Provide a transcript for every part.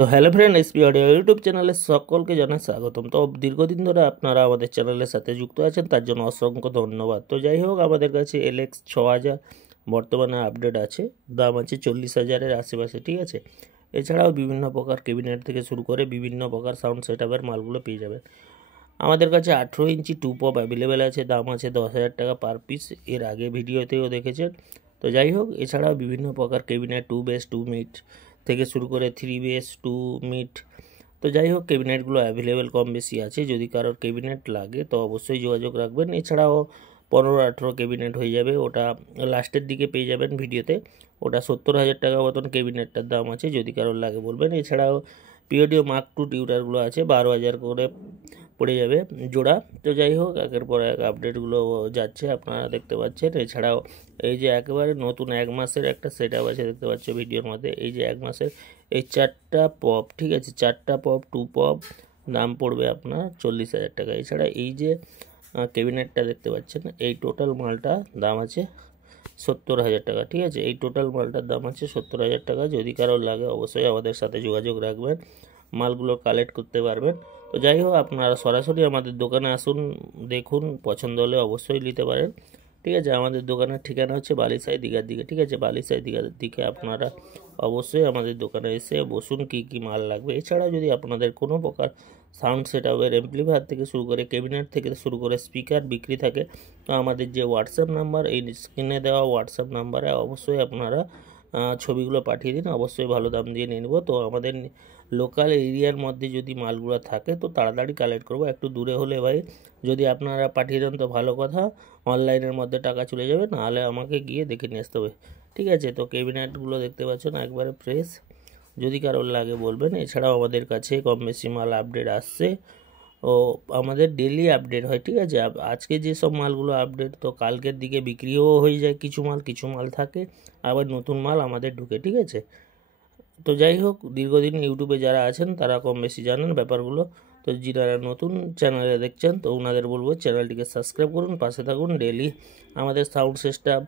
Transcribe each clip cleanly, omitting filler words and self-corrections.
তো hello friend, SP audio YouTube চ্যানেলে সকলকে জানাই স্বাগতম। তো দীর্ঘদিন ধরে আপনারা আমাদের চ্যানেলের সাথে যুক্ত আছেন, তার জন্য অসংখ্য ধন্যবাদ। তো যাই হোক, আমাদের কাছে LX 6000 বর্তমানে আপডেট আছে, দাম আছে 40,000-এর আশেপাশে, ঠিক আছে। এছাড়াও বিভিন্ন প্রকার ক্যাবিনেট থেকে শুরু করে বিভিন্ন প্রকার সাউন্ড সেটআপের মালগুলো পেয়ে যাবেন। আমাদের কাছে 18 ইঞ্চি 2 পপ অ্যাভেলেবেল আছে, দাম আছে 10,000 টাকা পার পিস। এর আগে ভিডিওতেও দেখেছেন। তো যাই হোক, এছাড়াও বিভিন্ন প্রকার ক্যাবিনেট 2 বেস 2 মিড থেকে শুরু করে 3 বেস 2 মিড, তো যাই হোক ক্যাবিনেটগুলো অ্যাভেলেবেল কম বেশি আছে। যদি কারোর ক্যাবিনেট লাগে তো অবশ্যই যোগাযোগ রাখবেন। এছাড়াও 15-18 ক্যাবিনেট হয়ে যাবে, ওটা লাস্টের দিকে পেয়ে যাবেন ভিডিওতে। ওটা 70,000 টাকা মতন ক্যাবিনেটটার দাম আছে, যদি কারোর লাগে বলবেন। এছাড়াও পিওডিও মার্ক 2 টিউটারগুলো আছে, 12,000 করে পড়ে যাবে জোড়া। তো যাই হোক, একের পর এক আপডেটগুলো যাচ্ছে, আপনারা দেখতে পাচ্ছেন। এছাড়াও এই যে একেবারে নতুন 1 মাসের একটা সেটআপ আছে, দেখতে পাচ্ছ ভিডিওর মধ্যে। এই যে 1 মাসের এই 4টা পপ, ঠিক আছে, 4টা পপ 2 পপ, দাম পড়বে আপনার 40,000 টাকা। এছাড়া এই যে ক্যাবিনেটটা দেখতে পাচ্ছেন, এই টোটাল মালটা দাম আছে 70,000 টাকা, ঠিক আছে। এই টোটাল মালটার দাম আছে 70,000 টাকা। যদি কারোর লাগে অবশ্যই আমাদের সাথে যোগাযোগ রাখবেন, মালগুলো কালেক্ট করতে পারবেন। তো যাই হোক, আপনারা সরাসরি আমাদের দোকানে আসুন, দেখুন, পছন্দ হলে অবশ্যই নিতে পারেন, ঠিক আছে। আমাদের দোকানের ঠিকানা হচ্ছে বালিসাই দীঘার দিকে, ঠিক আছে। বালিসাই দীঘার দিকে আপনারা অবশ্যই আমাদের দোকানে এসে বসুন, কি মাল লাগবে। এছাড়া যদি আপনাদের কোনো প্রকার সাউন্ড সেটআপের অ্যাম্প্লিফায়ার থেকে শুরু করে ক্যাবিনেট থেকে শুরু করে স্পিকার বিক্রি থাকে, তো আমাদের যে হোয়াটসঅ্যাপ নাম্বার, এই স্ক্রিনে দেওয়া হোয়াটসঅ্যাপ নাম্বারে অবশ্যই আপনারা ছবিগুলো পাঠিয়ে দিন, অবশ্যই ভালো দাম দিয়ে নিয়ে নেব। তো আমাদের লোকাল এরিয়ার মধ্যে যদি মালগুলো থাকে তো তাড়াতাড়ি কালেক্ট করবো। একটু দূরে হলে ভাই যদি আপনারা পাঠিয়ে দেন তো ভালো কথা, অনলাইনের মধ্যে টাকা চলে যাবে, নাহলে আমাকে গিয়ে দেখে নিয়ে আসতে হবে, ঠিক আছে। তো ক্যাবিনেটগুলো দেখতে পাচ্ছেন একবারে ফ্রেশ, যদি কারোর লাগে বলবেন। এছাড়াও আমাদের কাছে কম বেশি মাল আপডেট আসছে, ও আমাদের ডেলি আপডেট হয়, ঠিক আছে। আজকে যেসব মালগুলো আপডেট, তো কালকের দিকে বিক্রিও হয়ে যায় কিছু মাল থাকে, আবার নতুন মাল আমাদের ঢুকে, ঠিক আছে। তো যাই হোক, দীর্ঘদিন ইউটিউবে যারা আছেন তারা কম বেশি জানেন ব্যাপারগুলো। তো যারা নতুন চ্যানেলে দেখছেন তো ওনাদের বলবো চ্যানেলটিকে সাবস্ক্রাইব করুন, পাশে থাকুন। ডেলি আমাদের সাউন্ড সিস্টেম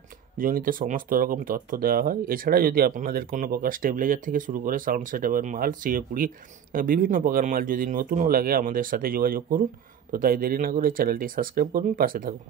জনিত সমস্ত রকম তথ্য দেওয়া হয়। এছাড়া যদি আপনাদের কোনো প্রকার স্টেবিলাইজার থেকে শুরু করে সাউন্ড সেটআপের মাল, CA20 বিভিন্ন প্রকার মাল যদি নতুনও লাগে আমাদের সাথে যোগাযোগ করুন। তো তাই দেরি না করে চ্যানেলটি সাবস্ক্রাইব করুন, পাশে থাকুন।